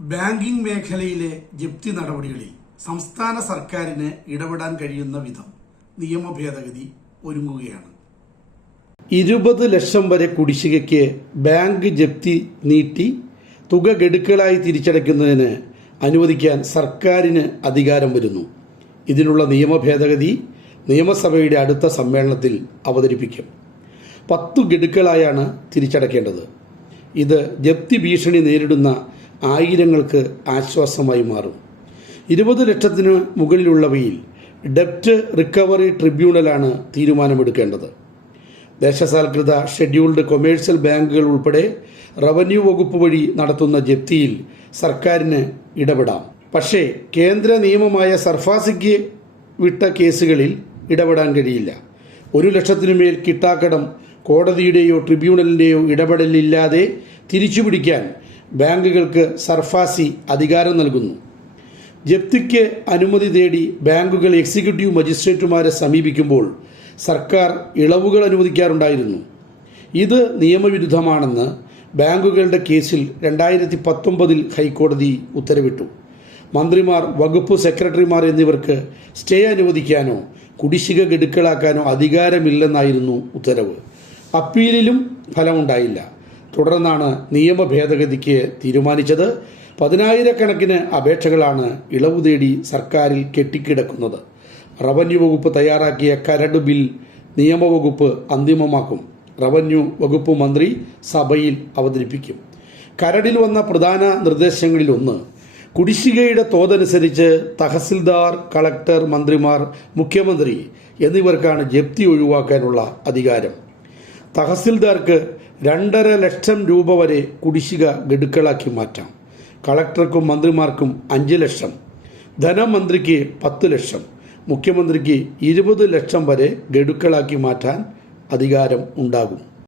Banking മേഖലയിലെ ജപ്തി നടപടികളിൽ സംസ്ഥാന സർക്കാരിന് ഇടപെടാൻ കഴിയുന്ന വിധം നിയമ ഭേദഗതി ഒരുങ്ങുകയാണ്. ഇരുപത് ലക്ഷം വരെ കുടിശ്ശികയ്ക്ക് ബാങ്ക് ജപ്തി നീട്ടി തുക ഗഡുക്കളായി തിരിച്ചടയ്ക്കുന്നതിന് അനുവദിക്കാൻ സർക്കാരിന് അധികാരം വരുന്നു. ഇതിനുള്ള നിയമ ഭേദഗതി നിയമസഭയുടെ അടുത്ത സമ്മേളനത്തിൽ അവതരിപ്പിക്കും. പത്തു ഗഡുക്കളായാണ് തിരിച്ചടയ്ക്കേണ്ടത്. ഇത് ജപ്തി ഭീഷണി നേരിടുന്ന ആയിരങ്ങൾക്ക് ആശ്വാസമായി മാറും. ഇരുപത് ലക്ഷത്തിന് മുകളിലുള്ളവയിൽ ഡെപ്റ്റ് റിക്കവറി ട്രിബ്യൂണലാണ് തീരുമാനമെടുക്കേണ്ടത്. ദേശസാൽകൃത ഷെഡ്യൂൾഡ് കൊമേഴ്സ്യൽ ബാങ്കുകൾ ഉൾപ്പെടെ റവന്യൂ വകുപ്പ് വഴി നടത്തുന്ന ജപ്തിയിൽ സർക്കാരിന് ഇടപെടാം. പക്ഷേ കേന്ദ്ര നിയമമായ സർഫാസിക്ക് വിട്ട കേസുകളിൽ ഇടപെടാൻ കഴിയില്ല. ഒരു ലക്ഷത്തിനുമേൽ കിട്ടാക്കടം കോടതിയുടെയോ ട്രിബ്യൂണലിന്റെയോ ഇടപെടലില്ലാതെ തിരിച്ചുപിടിക്കാൻ ബാങ്കുകൾക്ക് സർഫാസി അധികാരം നൽകുന്നു. ജപ്തിക്ക് അനുമതി തേടി ബാങ്കുകൾ എക്സിക്യൂട്ടീവ് മജിസ്ട്രേറ്റുമാരെ സമീപിക്കുമ്പോൾ സർക്കാർ ഇളവുകൾ അനുവദിക്കാറുണ്ടായിരുന്നു. ഇത് നിയമവിരുദ്ധമാണെന്ന് ബാങ്കുകളുടെ കേസിൽ രണ്ടായിരത്തി പത്തൊമ്പതിൽ ഹൈക്കോടതി ഉത്തരവിട്ടു. മന്ത്രിമാർ വകുപ്പ് സെക്രട്ടറിമാർ എന്നിവർക്ക് സ്റ്റേ അനുവദിക്കാനോ കുടിശ്ശിക ഗഡുക്കളാക്കാനോ അധികാരമില്ലെന്നായിരുന്നു ഉത്തരവ്. അപ്പീലിലും ഫലമുണ്ടായില്ല. തുടർന്നാണ് നിയമ ഭേദഗതിക്ക് തീരുമാനിച്ചത്. പതിനായിരക്കണക്കിന് അപേക്ഷകളാണ് ഇളവ് തേടി സർക്കാരിൽ കെട്ടിക്കിടക്കുന്നത്. റവന്യൂ വകുപ്പ് തയ്യാറാക്കിയ കരട് ബിൽ നിയമവകുപ്പ് അന്തിമമാക്കും. റവന്യൂ വകുപ്പ് മന്ത്രി സഭയിൽ അവതരിപ്പിക്കും. കരടിൽ വന്ന പ്രധാന നിർദ്ദേശങ്ങളിലൊന്ന് കുടിശ്ശികയുടെ തോതനുസരിച്ച് തഹസിൽദാർ കളക്ടർ മന്ത്രിമാർ മുഖ്യമന്ത്രി എന്നിവർക്കാണ് ജപ്തി ഒഴിവാക്കാനുള്ള അധികാരം. തഹസിൽദാർക്ക് രണ്ടര ലക്ഷം രൂപ വരെ കുടിശ്ശിക ഗഡുക്കളാക്കി മാറ്റാം. കളക്ടർക്കും മന്ത്രിമാർക്കും അഞ്ച് ലക്ഷം. ധനമന്ത്രിക്ക് പത്ത് ലക്ഷം. മുഖ്യമന്ത്രിക്ക് ഇരുപത് ലക്ഷം വരെ ഗഡുക്കളാക്കി മാറ്റാൻ അധികാരം ഉണ്ടാകും.